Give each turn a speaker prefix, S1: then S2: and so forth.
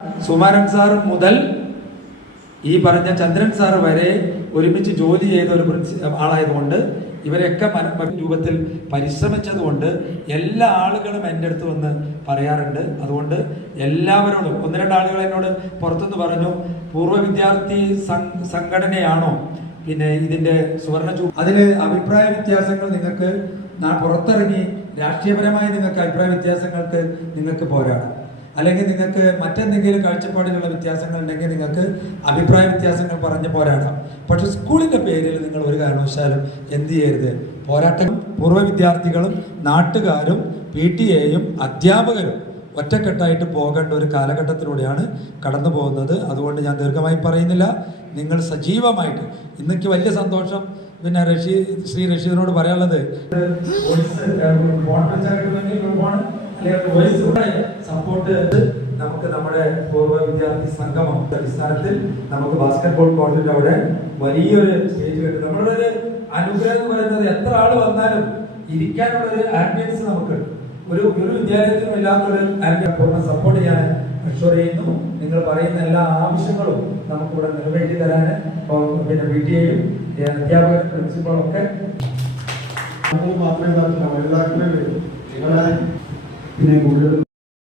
S1: Sumaran sir മുതൽ ഈ പറഞ്ഞ ചന്ദ്രൻ സാർ വരെ ഒരുമിച്ച് ജോലി ചെയ്ത ഒരു ആളായതുകൊണ്ട് ഇവരെയൊക്കെ രൂപത്തിൽ പരിശ്രമിച്ചതുകൊണ്ട് എല്ലാ ആളുകളും എന്റെ അടുത്ത് വന്ന് പറയാറുണ്ട്. അതുകൊണ്ട് എല്ലാവരോടും ഒന്ന് രണ്ട് ആളുകൾ എന്നോട് പുറത്തുനിന്ന് പറഞ്ഞു പൂർവ വിദ്യാർത്ഥി സംഘടനയാണോ? പിന്നെ ഇതിന്റെ സുവർണ ചൂ അതിൽ അഭിപ്രായ വ്യത്യാസങ്ങൾ നിങ്ങൾക്ക് പുറത്തിറങ്ങി രാഷ്ട്രീയപരമായി നിങ്ങൾക്ക് അഭിപ്രായ വ്യത്യാസങ്ങൾക്ക് നിങ്ങൾക്ക് പോരാടാം. അല്ലെങ്കിൽ നിങ്ങൾക്ക് മറ്റെന്തെങ്കിലും കാഴ്ചപ്പാടിലുള്ള വ്യത്യാസങ്ങൾ ഉണ്ടെങ്കിൽ നിങ്ങൾക്ക് അഭിപ്രായ വ്യത്യാസങ്ങൾ പറഞ്ഞ് പോരാടാം. പക്ഷെ സ്കൂളിന്റെ പേരിൽ നിങ്ങൾ ഒരു കാരണവശാലും എന്ത് ചെയ്യരുത്? പോരാട്ടം പൂർവ വിദ്യാർത്ഥികളും നാട്ടുകാരും പി ടി എയും അധ്യാപകരും ഒറ്റക്കെട്ടായിട്ട് പോകേണ്ട ഒരു കാലഘട്ടത്തിലൂടെയാണ് കടന്നു പോകുന്നത്. അതുകൊണ്ട് ഞാൻ ദീർഘമായി പറയുന്നില്ല. നിങ്ങൾ സജീവമായിട്ട് ഇന്നേക്ക് വലിയ സന്തോഷം. പിന്നെ റഷീ ശ്രീ റഷീദിനോട് പറയാനുള്ളത് സപ്പോർട്ട് നമുക്ക് നമ്മുടെ പൂർവ വിദ്യാർത്ഥി സംഗമം. അടിസ്ഥാനത്തിൽ നമുക്ക് ബാസ്കറ്റ്ബോൾ കോർട്ടിന്റെ അവിടെ വലിയൊരു സ്റ്റേജ് കിട്ടും നമ്മുടെ ഒരു അനുഗ്രഹം എന്ന് പറയുന്നത് എത്ര ആൾ വന്നാലും ഇരിക്കാനുള്ള ഒരു ആംബിയൻസ് നമുക്ക് ഒരു ഒരു വിദ്യാലയത്തിനും ഇല്ലാത്തൊരു ആംബിയൻസ് പൂർണ സപ്പോർട്ട് ചെയ്യാൻ അഷ്വർ ചെയ്യുന്നു. നിങ്ങൾ പറയുന്ന എല്ലാ ആവശ്യങ്ങളും നമുക്കിവിടെ നിറവേറ്റി തരാൻ പിന്നെ പി ടി എയും അധ്യാപകർ പ്രിൻസിപ്പളും ഒക്കെ.
S2: നമ്മൾ മാത്രമേ എല്ലാവരും നിങ്ങളെ പിന്നെ കൂടുതൽ